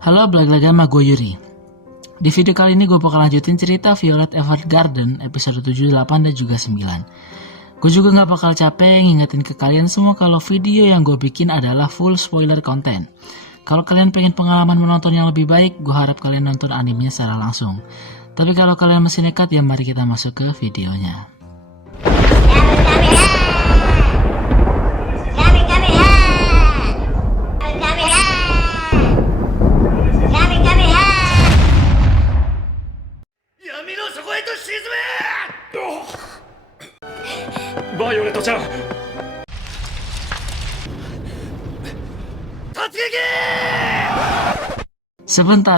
Halo, balik lagi sama gue Yuri. Di video kali ini gue bakal lanjutin cerita Violet Evergarden episode 7, 8, dan juga 9. Gue juga gak bakal capek ngingetin ke kalian semua kalau video yang gue bikin adalah full spoiler content. Kalau kalian pengen pengalaman menonton yang lebih baik, gue harap kalian nonton animenya secara langsung. Tapi kalau kalian masih nekat, ya mari kita masuk ke videonya.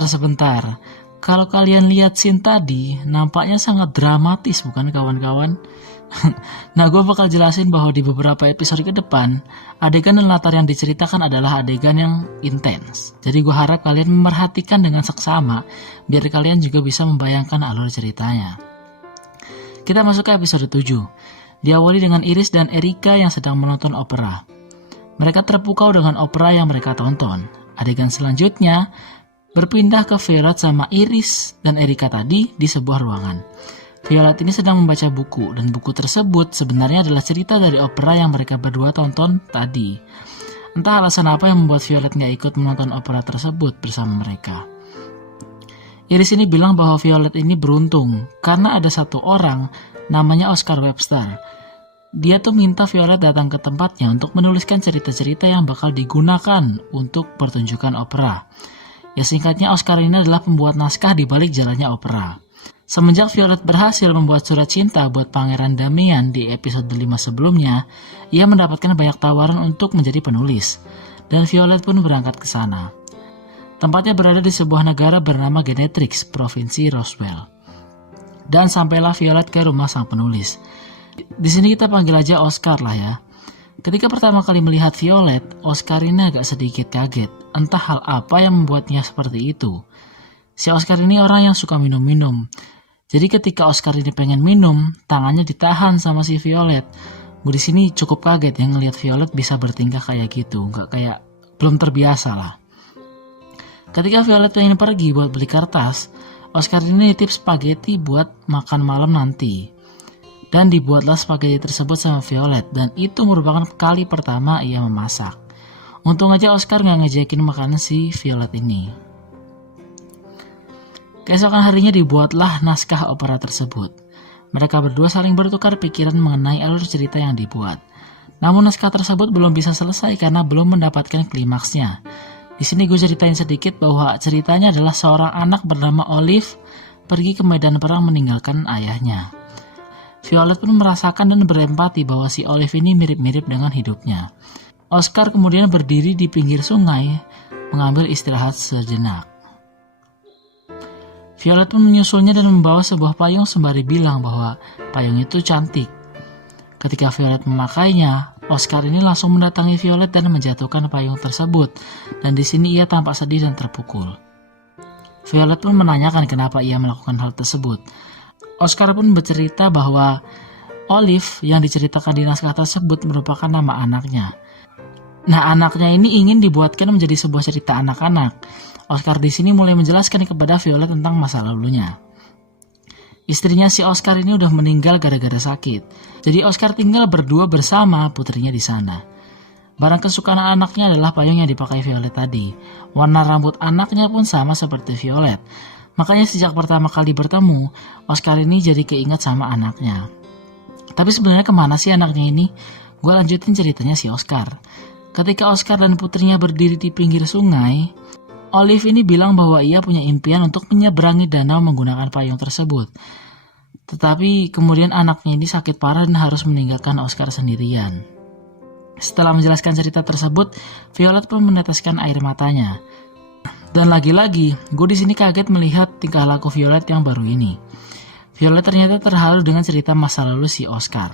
Sebentar. Kalau kalian lihat scene tadi, nampaknya sangat dramatis, bukan kawan-kawan? Nah, gue bakal jelasin bahwa di beberapa episode ke depan, adegan dan latar yang diceritakan adalah adegan yang intens. Jadi gue harap kalian memerhatikan dengan seksama, biar kalian juga bisa membayangkan alur ceritanya. Kita masuk ke episode 7. Diawali dengan Iris dan Erika yang sedang menonton opera. Mereka terpukau dengan opera yang mereka tonton. Adegan selanjutnya berpindah ke Violet sama Iris dan Erika tadi di sebuah ruangan. Violet ini sedang membaca buku, dan buku tersebut sebenarnya adalah cerita dari opera yang mereka berdua tonton tadi. Entah alasan apa yang membuat Violet gak ikut menonton opera tersebut bersama mereka. Iris ini bilang bahwa Violet ini beruntung karena ada satu orang namanya Oscar Webster. Dia tuh minta Violet datang ke tempatnya untuk menuliskan cerita-cerita yang bakal digunakan untuk pertunjukan opera. Ya, singkatnya Oscar ini adalah pembuat naskah di balik jalannya opera. Semenjak Violet berhasil membuat surat cinta buat Pangeran Damian di episode 5 sebelumnya, ia mendapatkan banyak tawaran untuk menjadi penulis. Dan Violet pun berangkat ke sana. Tempatnya berada di sebuah negara bernama Genetrix, Provinsi Roswell. Dan sampailah Violet ke rumah sang penulis. Di sini kita panggil aja Oscar lah ya. Ketika pertama kali melihat Violet, Oscar ini agak sedikit kaget. Entah hal apa yang membuatnya seperti itu. Si Oscar ini orang yang suka minum-minum. Jadi ketika Oscar ini pengen minum, tangannya ditahan sama si Violet. Gue di sini cukup kaget ya ngelihat Violet bisa bertingkah kayak gitu. Nggak kayak belum terbiasa lah. Ketika Violet pengen pergi buat beli kertas, Oscar ini nitip spaghetti buat makan malam nanti. Dan dibuatlah spaghetti tersebut sama Violet, dan itu merupakan kali pertama ia memasak. Untung aja Oscar gak ngejekin makanan si Violet ini. Keesokan harinya dibuatlah naskah opera tersebut. Mereka berdua saling bertukar pikiran mengenai alur cerita yang dibuat. Namun naskah tersebut belum bisa selesai karena belum mendapatkan klimaksnya. Di sini gue ceritain sedikit bahwa ceritanya adalah seorang anak bernama Olive pergi ke medan perang meninggalkan ayahnya. Violet pun merasakan dan berempati bahwa si Olive ini mirip-mirip dengan hidupnya. Oscar kemudian berdiri di pinggir sungai, mengambil istirahat sejenak. Violet pun menyusulnya dan membawa sebuah payung sembari bilang bahwa payung itu cantik. Ketika Violet memakainya, Oscar ini langsung mendatangi Violet dan menjatuhkan payung tersebut, dan di sini ia tampak sedih dan terpukul. Violet pun menanyakan kenapa ia melakukan hal tersebut. Oscar pun bercerita bahwa Olive yang diceritakan di naskah tersebut merupakan nama anaknya. Nah, anaknya ini ingin dibuatkan menjadi sebuah cerita anak-anak. Oscar di sini mulai menjelaskan kepada Violet tentang masa lalunya. Istrinya si Oscar ini udah meninggal gara-gara sakit. Jadi Oscar tinggal berdua bersama putrinya di sana. Barang kesukaan anaknya adalah payung yang dipakai Violet tadi. Warna rambut anaknya pun sama seperti Violet. Makanya sejak pertama kali bertemu, Oscar ini jadi keinget sama anaknya. Tapi sebenarnya kemana sih anaknya ini? Gue lanjutin ceritanya si Oscar. Ketika Oscar dan putrinya berdiri di pinggir sungai, Olive ini bilang bahwa ia punya impian untuk menyeberangi danau menggunakan payung tersebut. Tetapi kemudian anaknya ini sakit parah dan harus meninggalkan Oscar sendirian. Setelah menjelaskan cerita tersebut, Violet pun meneteskan air matanya. Dan lagi-lagi, gue di sini kaget melihat tingkah laku Violet yang baru ini. Violet ternyata terharu dengan cerita masa lalu si Oscar.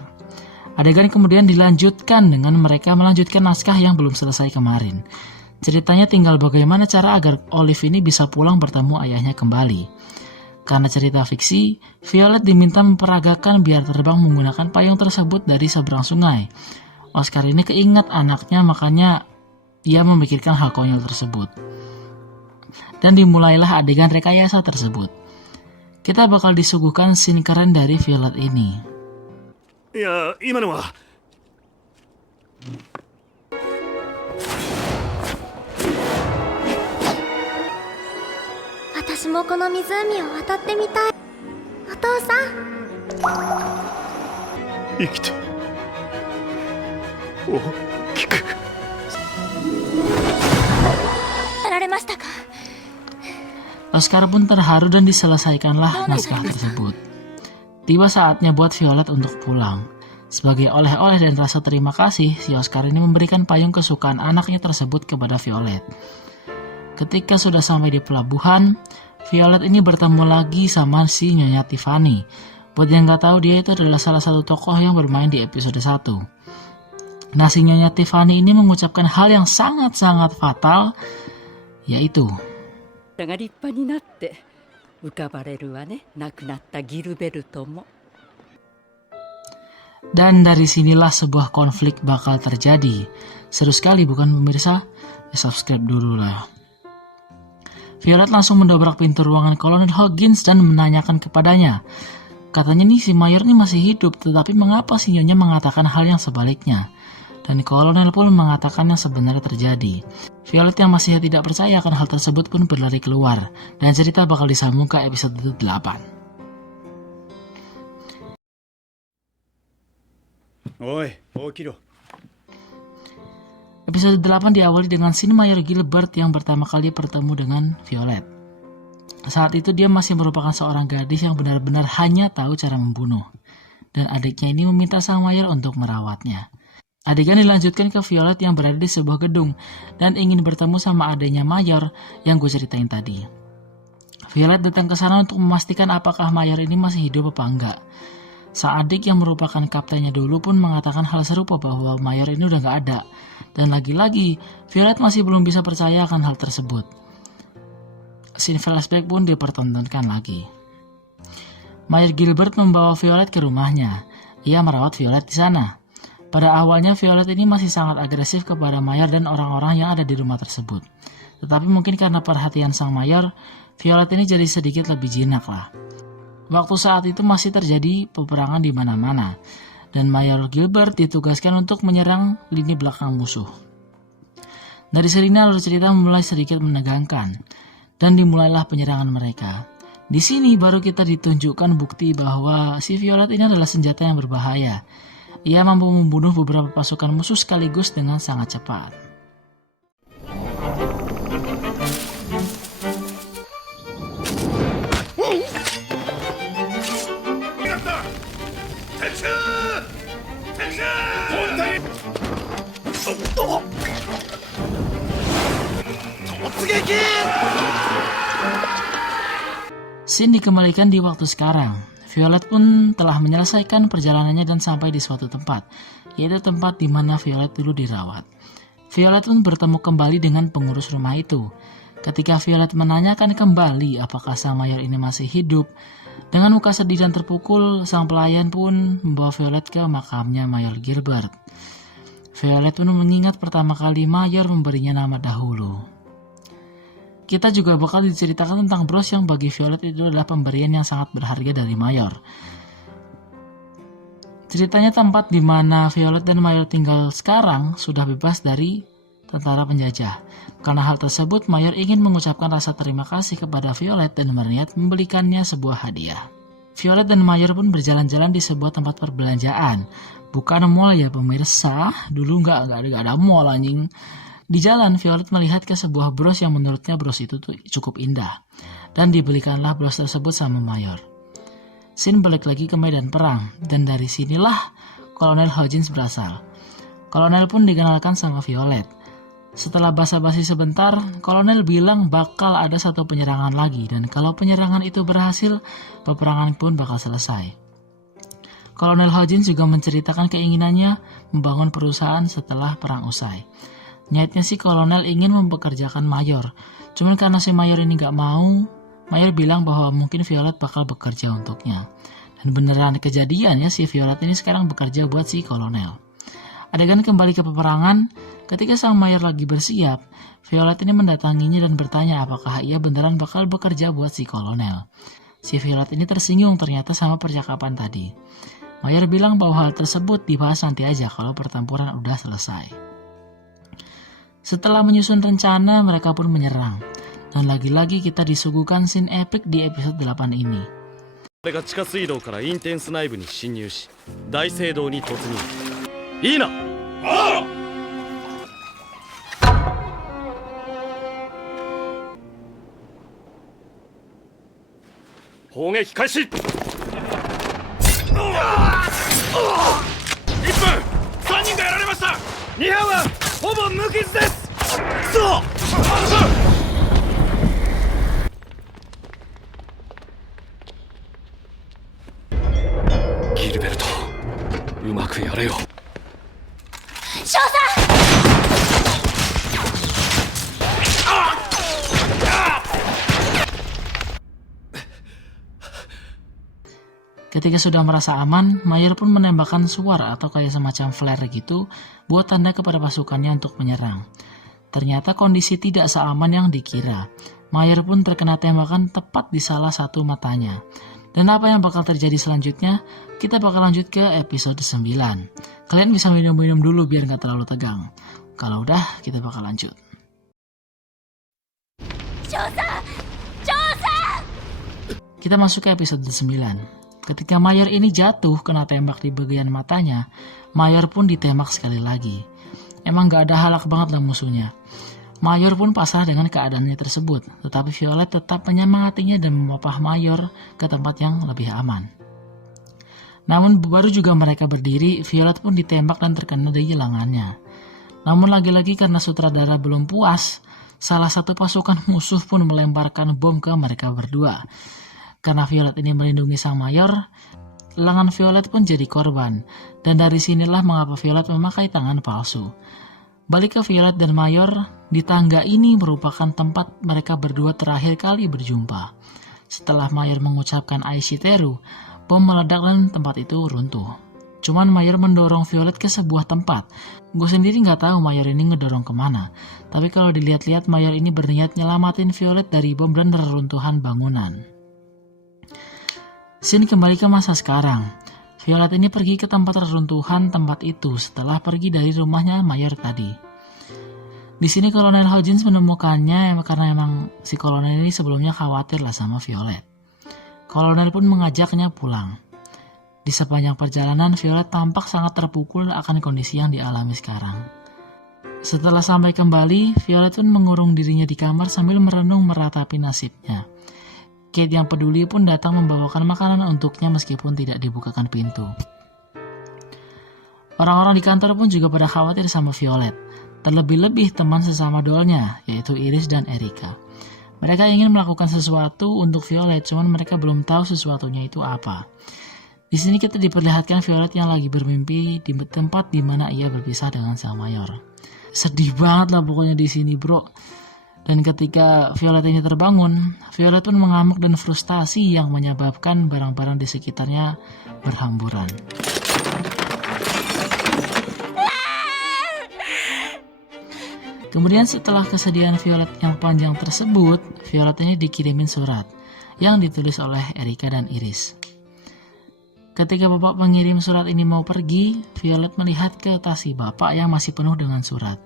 Adegan kemudian dilanjutkan dengan mereka melanjutkan naskah yang belum selesai kemarin. Ceritanya tinggal bagaimana cara agar Olive ini bisa pulang bertemu ayahnya kembali. Karena cerita fiksi, Violet diminta memperagakan biar terbang menggunakan payung tersebut dari seberang sungai. Oscar ini keinget anaknya, makanya ia memikirkan hal konyol tersebut. dan dimulailah adegan rekayasa tersebut. Kita bakal disuguhkan scene keren dari Violet ini. いや、今のは。私もこの湖を渡ってみたい。お父さん。生きて大きく。やられましたか。 Oscar pun terharu dan diselesaikanlah naskah tersebut. Tiba saatnya buat Violet untuk pulang. Sebagai oleh-oleh dan rasa terima kasih, si Oscar ini memberikan payung kesukaan anaknya tersebut kepada Violet. Ketika sudah sampai di pelabuhan, Violet ini bertemu lagi sama si Nyonya Tiffany. Buat yang gak tahu, dia itu adalah salah satu tokoh yang bermain di episode 1. Nah, si Nyonya Tiffany ini mengucapkan hal yang sangat-sangat fatal, yaitu が立派になって浮かばれるわね、亡くなったギルベルトも。 Dan dari sinilah sebuah konflik bakal terjadi. Seru sekali bukan pemirsa? Ya, subscribe dulu lah. Violet langsung mendobrak pintu ruangan Kolonel Hoggins dan menanyakan kepadanya. Katanya nih si Mayor nih masih hidup, tetapi mengapa si Nyonya mengatakan hal yang sebaliknya? Dan Kolonel pun mengatakan yang sebenarnya terjadi. Violet yang masih tidak percaya akan hal tersebut pun berlari keluar, dan cerita bakal disambung ke episode 8. Oi, Okiro. Episode 8 diawali dengan scene Mayor Gilbert yang pertama kali bertemu dengan Violet. Saat itu dia masih merupakan seorang gadis yang benar-benar hanya tahu cara membunuh. Dan adiknya ini meminta sang Mayor untuk merawatnya. Adegan dilanjutkan ke Violet yang berada di sebuah gedung dan ingin bertemu sama adiknya Mayor yang gue ceritain tadi. Violet datang ke sana untuk memastikan apakah Mayor ini masih hidup apa enggak. Sang adik yang merupakan kaptennya dulu pun mengatakan hal serupa bahwa Mayor ini udah gak ada. Dan lagi-lagi, Violet masih belum bisa percaya akan hal tersebut. Scene flashback pun dipertontonkan lagi. Mayor Gilbert membawa Violet ke rumahnya. Ia merawat Violet di sana. Pada awalnya Violet ini masih sangat agresif kepada Mayor dan orang-orang yang ada di rumah tersebut. Tetapi mungkin karena perhatian sang Mayor, Violet ini jadi sedikit lebih jinak lah. Waktu saat itu masih terjadi peperangan di mana-mana, dan Mayor Gilbert ditugaskan untuk menyerang lini belakang musuh. Dari sini alur cerita mulai sedikit menegangkan, dan dimulailah penyerangan mereka. Di sini baru kita ditunjukkan bukti bahwa si Violet ini adalah senjata yang berbahaya. Ia mampu membunuh beberapa pasukan musuh sekaligus dengan sangat cepat. Scene dikembalikan di waktu sekarang. Violet pun telah menyelesaikan perjalanannya dan sampai di suatu tempat, yaitu tempat di mana Violet dulu dirawat. Violet pun bertemu kembali dengan pengurus rumah itu. Ketika Violet menanyakan kembali apakah sang Mayor ini masih hidup, dengan muka sedih dan terpukul, sang pelayan pun membawa Violet ke makamnya Mayor Gilbert. Violet pun mengingat pertama kali Mayor memberinya nama dahulu. Kita juga bakal diceritakan tentang bros yang bagi Violet itu adalah pemberian yang sangat berharga dari Mayor. Ceritanya tempat di mana Violet dan Mayor tinggal sekarang sudah bebas dari tentara penjajah. Karena hal tersebut, Mayor ingin mengucapkan rasa terima kasih kepada Violet dan berniat membelikannya sebuah hadiah. Violet dan Mayor pun berjalan-jalan di sebuah tempat perbelanjaan. Bukan mall ya pemirsa, dulu nggak ada mall anjing. Di jalan, Violet melihat ke sebuah bros yang menurutnya bros itu tuh cukup indah. Dan dibelikanlah bros tersebut sama Mayor. Scene balik lagi ke medan perang, dan dari sinilah Kolonel Hoggins berasal. Kolonel pun dikenalkan sama Violet. Setelah basa-basi sebentar, Kolonel bilang bakal ada satu penyerangan lagi, dan kalau penyerangan itu berhasil, peperangan pun bakal selesai. Kolonel Hoggins juga menceritakan keinginannya membangun perusahaan setelah perang usai. Niatnya sih Kolonel ingin mempekerjakan Mayor, cuman karena si Mayor ini gak mau, Mayor bilang bahwa mungkin Violet bakal bekerja untuknya. Dan beneran kejadian ya, si Violet ini sekarang bekerja buat si Kolonel. Adegan kembali ke peperangan. Ketika sang mayor lagi bersiap, Violet ini mendatanginya dan bertanya apakah ia beneran bakal bekerja buat si kolonel. Si Violet ini tersinggung ternyata sama percakapan tadi. Mayor bilang bahwa hal tersebut dibahas nanti aja kalau pertempuran udah selesai. Setelah menyusun rencana, mereka pun menyerang. Dan lagi-lagi kita disuguhkan scene epic di episode 8 ini. 俺が地下水道からインテンス内部に侵入し大聖堂に突入いいな砲撃開始1分3人がやられました2班はほぼ無傷ですそうギルベルトうまくやれよ少佐 Ketika sudah merasa aman, Mayor pun menembakkan suar atau kayak semacam flare gitu buat tanda kepada pasukannya untuk menyerang. Ternyata kondisi tidak seaman yang dikira. Mayor pun terkena tembakan tepat di salah satu matanya. Dan apa yang bakal terjadi selanjutnya? Kita bakal lanjut ke episode 9. Kalian bisa minum-minum dulu biar nggak terlalu tegang. Kalau udah, kita bakal lanjut. 少佐少佐 Kita masuk ke episode 9. Ketika Mayor ini jatuh kena tembak di bagian matanya, Mayor pun ditembak sekali lagi. Emang gak ada halak banget lah musuhnya. Mayor pun pasrah dengan keadaannya tersebut, tetapi Violet tetap menyemangatinya dan memapah Mayor ke tempat yang lebih aman. Namun baru juga mereka berdiri, Violet pun ditembak dan terkena di lengannya. Namun lagi-lagi karena sutradara belum puas, salah satu pasukan musuh pun melemparkan bom ke mereka berdua. Karena Violet ini melindungi sang mayor, lengan Violet pun jadi korban. Dan dari sinilah mengapa Violet memakai tangan palsu. Balik ke Violet dan Mayor, di tangga ini merupakan tempat mereka berdua terakhir kali berjumpa. Setelah Mayor mengucapkan Aishiteru, bom meledak dan tempat itu runtuh. Cuman Mayor mendorong Violet ke sebuah tempat. Gue sendiri nggak tahu Mayor ini ngedorong kemana. Tapi kalau dilihat-lihat Mayor ini berniat nyelamatin Violet dari bom dan reruntuhan bangunan. Scene kembali ke masa sekarang. Violet ini pergi ke tempat reruntuhan tempat itu setelah pergi dari rumahnya Mayor tadi. Di sini Kolonel Hodgins menemukannya karena emang si kolonel ini sebelumnya khawatir lah sama Violet. Kolonel pun mengajaknya pulang. Di sepanjang perjalanan Violet tampak sangat terpukul akan kondisi yang dialami sekarang. Setelah sampai kembali, Violet pun mengurung dirinya di kamar sambil merenung meratapi nasibnya. Kate yang peduli pun datang membawakan makanan untuknya meskipun tidak dibukakan pintu. Orang-orang di kantor pun juga pada khawatir sama Violet. Terlebih-lebih teman sesama dolnya, yaitu Iris dan Erika. Mereka ingin melakukan sesuatu untuk Violet, cuman mereka belum tahu sesuatunya itu apa. Di sini kita diperlihatkan Violet yang lagi bermimpi di tempat di mana ia berpisah dengan sang mayor. Sedih banget lah pokoknya di sini, bro. Dan ketika Violet ini terbangun, Violet pun mengamuk dan frustasi yang menyebabkan barang-barang di sekitarnya berhamburan. Kemudian setelah kesedihan Violet yang panjang tersebut, Violet ini dikirimin surat yang ditulis oleh Erika dan Iris. Ketika bapak pengirim surat ini mau pergi, Violet melihat ke tas si bapak yang masih penuh dengan surat.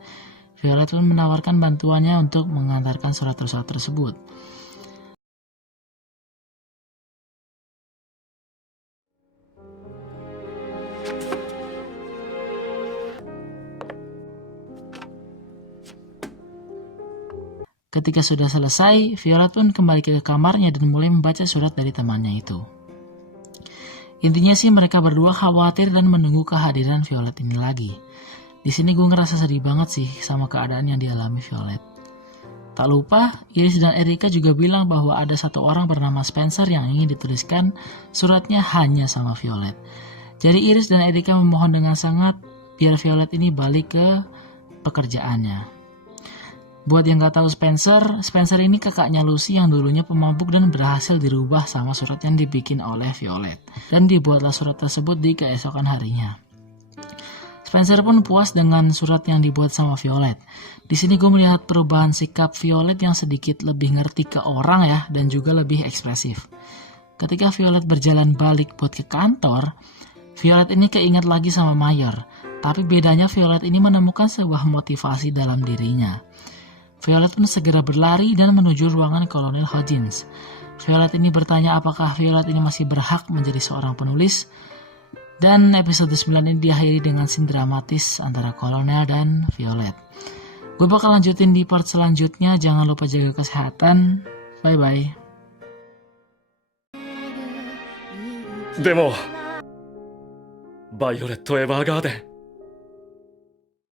Violet pun menawarkan bantuannya untuk mengantarkan surat-surat tersebut. Ketika sudah selesai, Violet pun kembali ke kamarnya dan mulai membaca surat dari temannya itu. Intinya sih mereka berdua khawatir dan menunggu kehadiran Violet ini lagi. Di sini gue ngerasa sedih banget sih sama keadaan yang dialami Violet. Tak lupa, Iris dan Erika juga bilang bahwa ada satu orang bernama Spencer yang ingin dituliskan suratnya hanya sama Violet. Jadi Iris dan Erika memohon dengan sangat biar Violet ini balik ke pekerjaannya. Buat yang gak tahu Spencer ini kakaknya Lucy yang dulunya pemabuk dan berhasil dirubah sama surat yang dibikin oleh Violet. Dan dibuatlah surat tersebut di keesokan harinya. Spencer pun puas dengan surat yang dibuat sama Violet. Di sini gue melihat perubahan sikap Violet yang sedikit lebih ngerti ke orang ya, dan juga lebih ekspresif. Ketika Violet berjalan balik buat ke kantor, Violet ini keinget lagi sama Mayer. Tapi bedanya Violet ini menemukan sebuah motivasi dalam dirinya. Violet pun segera berlari dan menuju ruangan Kolonel Hodgins. Violet ini bertanya apakah Violet ini masih berhak menjadi seorang penulis. Dan episode 9 ini diakhiri dengan scene dramatis antara Kolonel dan Violet. Gue bakal lanjutin di part selanjutnya. Jangan lupa jaga kesehatan. Bye-bye. でもバイオレット・エヴァーガーデン